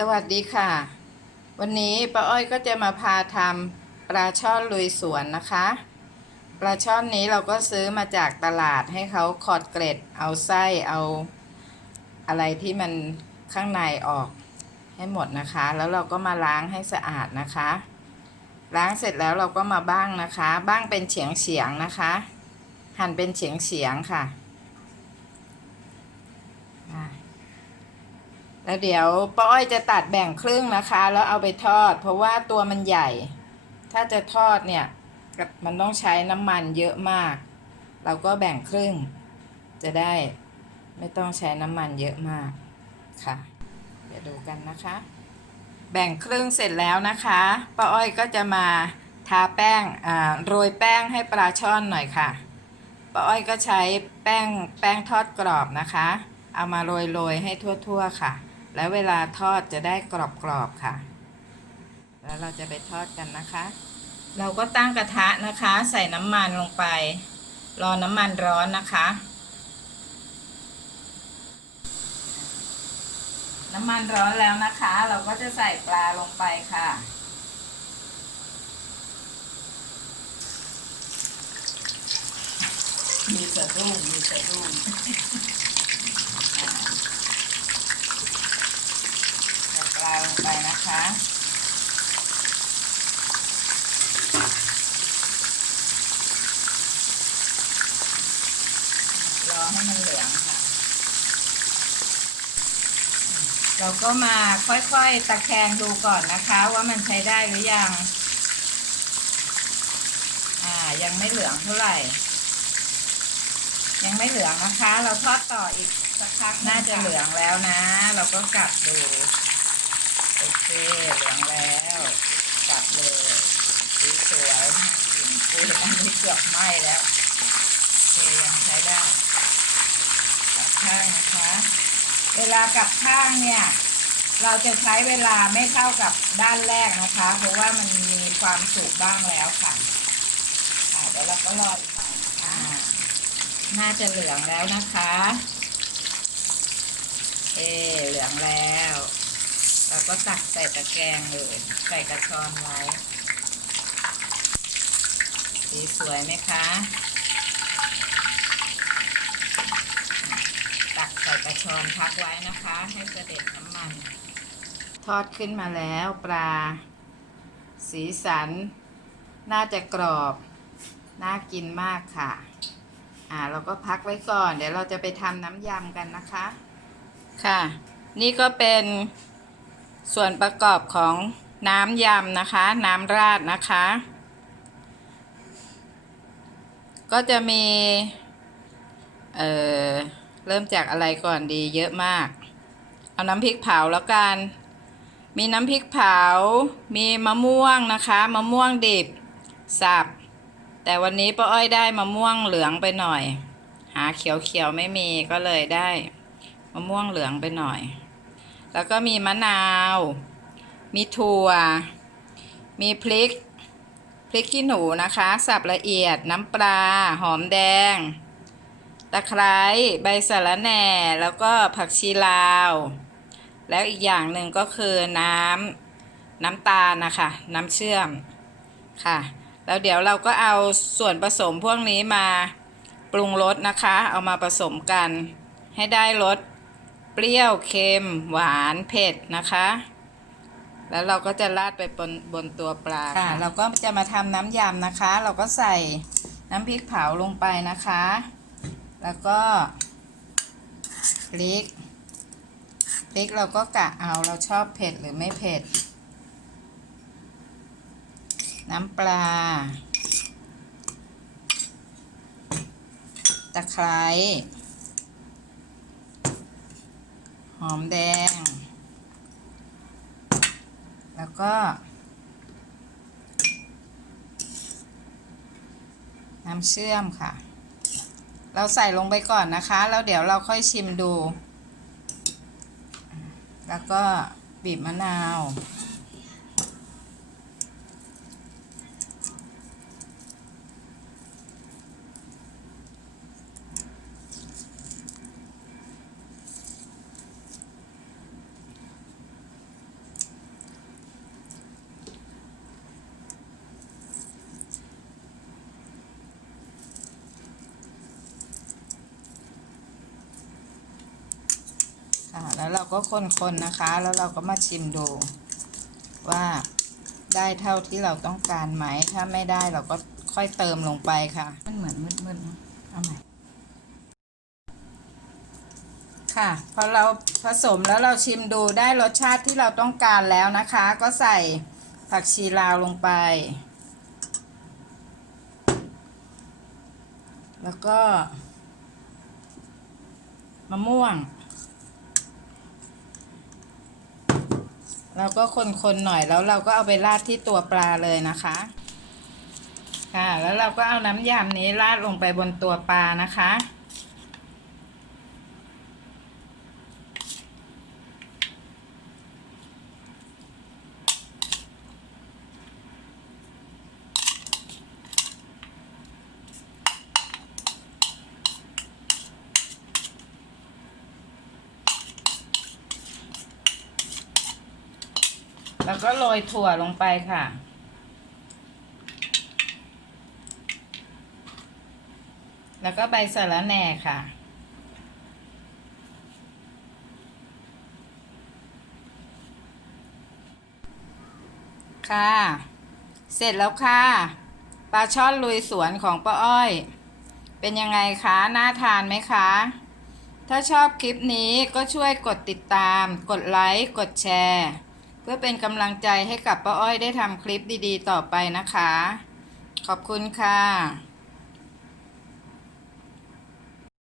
สวัสดีค่ะ วันนี้ป้าอ้อยก็จะมาพาทำปลาช่อนลุยสวนนะคะ ปลาช่อนนี้เราก็ซื้อมาจากตลาดให้เขาขอดเกล็ด เอาไส้เอาอะไรที่มันข้างในออกให้หมดนะคะ แล้วเราก็มาล้างให้สะอาดนะคะ ล้างเสร็จแล้วเราก็มาบ้างนะคะ บ้างเป็นเฉียงเฉียงนะคะ หั่นเป็นเฉียงเฉียงค่ะอ่า แล้วเดี๋ยวป้าอ้อยจะตัดแบ่งครึ่งนะคะ แล้วเอาไปทอด เพราะว่าตัวมันใหญ่ ถ้าจะทอดเนี่ยมันต้องใช้น้ำมันเยอะมาก เราก็แบ่งครึ่ง จะได้ไม่ต้องใช้น้ำมันเยอะมากค่ะ เดี๋ยวดูกันนะคะ แบ่งครึ่งเสร็จแล้วนะคะป้าอ้อยก็จะมาทาแป้งอ่าโรยแป้งให้ปลาช่อนหน่อยค่ะป้าอ้อยก็ใช้แป้งแป้งทอดกรอบนะคะ เอามาโรยโรยให้ทั่วๆค่ะ แล้วเวลาทอดจะได้กรอบๆค่ะ แล้วเราจะไปทอดกันนะคะ เราก็ตั้งกระทะนะคะ ใส่น้ำมันลงไป รอน้ำมันร้อนนะคะ น้ำมันร้อนแล้วนะคะ เราก็จะใส่ปลาลงไปค่ะมีสะดุ้งมีสะดุ้ง อ่าใส่ปลาลง ไปนะคะรอให้มันเหลืองค่ะ เราก็มาค่อยๆตะแคงดูก่อนนะคะ ว่ามันใช้ได้หรือยัง อ่ายังไม่เหลืองเท่าไหร่ ยังไม่เหลืองนะคะ เราทอดต่ออีกสักพักน่าจะเหลืองแล้วนะ เราก็กลับดู โอเค เหลืองแล้วกลับเลยสีสวยน่ากินอุ้ยอันนี้เกือบไหม้แล้วโอเคยังใช้ได้กลับข้างนะคะ เวลากลับข้างเนี่ย เราจะใช้เวลาไม่เท่ากับด้านแรกนะคะ เพราะว่ามันมีความสุกบ้างแล้วค่ะอ่าเดี๋ยวเราก็รออีกหน่อยนะคะน่าจะเหลืองแล้วนะคะ เอเหลืองแล้ว เราก็ตักใส่ตะแกรงเลยใส่กระชอนไว้ สีสวยไหมคะ ตักใส่กระชอนพักไว้นะคะ ให้เสด็จน้ำมัน ทอดขึ้นมาแล้วปลา สีสัน น่าจะกรอบ น่ากินมากค่ะ อ่าเราก็พักไว้ก่อน เดี๋ยวเราจะไปทำน้ำยำกันนะคะ ค่ะ นี่ก็เป็น ส่วนประกอบของน้ำยำนะคะ น้ำราดนะคะ ก็จะมี เอ่อ เริ่มจากอะไรก่อนดีเยอะมาก เอาน้ำพริกเผาแล้วกัน มีน้ำพริกเผา มีมะม่วงนะคะ มะม่วงดิบ สับ แต่วันนี้ป้าอ้อยได้มะม่วงเหลืองไปหน่อย หาเขียวๆไม่มีก็เลยได้ มะม่วงเหลืองไปหน่อย แล้วก็มีมะนาว มีถั่ว มีพริก พริกขี้หนูนะคะ สับละเอียด น้ำปลา หอมแดง ตะไคร้ ใบสะระแหน่ แล้วก็ผักชีลาว แล้วอีกอย่างหนึ่งก็คือน้ำน้ำตาลนะคะ น้ำเชื่อม ค่ะ แล้วเดี๋ยวเราก็เอาส่วนผสมพวกนี้มาปรุงรสนะคะ เอามาผสมกันให้ได้รส ปรี้ยวเค็ม หวานเผ็ดนะคะ แล้วเราก็จะราดไปบนบนตัวปลาค่ะ เราก็จะมาทำน้ำยำนะคะ เราก็ใส่น้ำพริกเผาลงไปนะคะ แล้วก็พริกพริกเราก็กะเอาเราชอบเผ็ดหรือไม่เผ็ด น้ำปลา ตะไคร้ หอมแดง แล้วก็ น้ำเชื่อมค่ะ เราใส่ลงไปก่อนนะคะ แล้วเดี๋ยวเราค่อยชิมดู แล้วก็บีบมะนาว ค่ะ แล้วเราก็คนๆนะคะ แล้วเราก็มาชิมดู ว่าได้เท่าที่เราต้องการไหม ถ้าไม่ได้เราก็ค่อยเติมลงไปค่ะ มันเหมือนมืดๆเอาใหม่ค่ะพอเราผสมแล้วเราชิมดูได้รสชาติที่เราต้องการแล้วนะคะ ก็ใส่ผักชีลาวลงไป แล้วก็ มะม่วง เราก็คนๆหน่อยแล้วเราก็เอาไปราดที่ตัวปลาเลยนะคะ ค่ะ แล้วเราก็เอาน้ำยำนี้ราดลงไปบนตัวปลานะคะ แล้วก็โรยถั่วลงไปค่ะ แล้วก็ใบสะระแหน่ค่ะ ค่ะ เสร็จแล้วค่ะ ปลาช่อนลุยสวนของป้าอ้อย เป็นยังไงคะ น่าทานไหมคะ ถ้าชอบคลิปนี้ก็ช่วยกดติดตาม กดไลค์ กดแชร์ พื่อเป็นกำลังใจให้กับป้าอ้อยได้ทำคลิปดีๆ ต่อไปนะคะ ขอบคุณค่ะ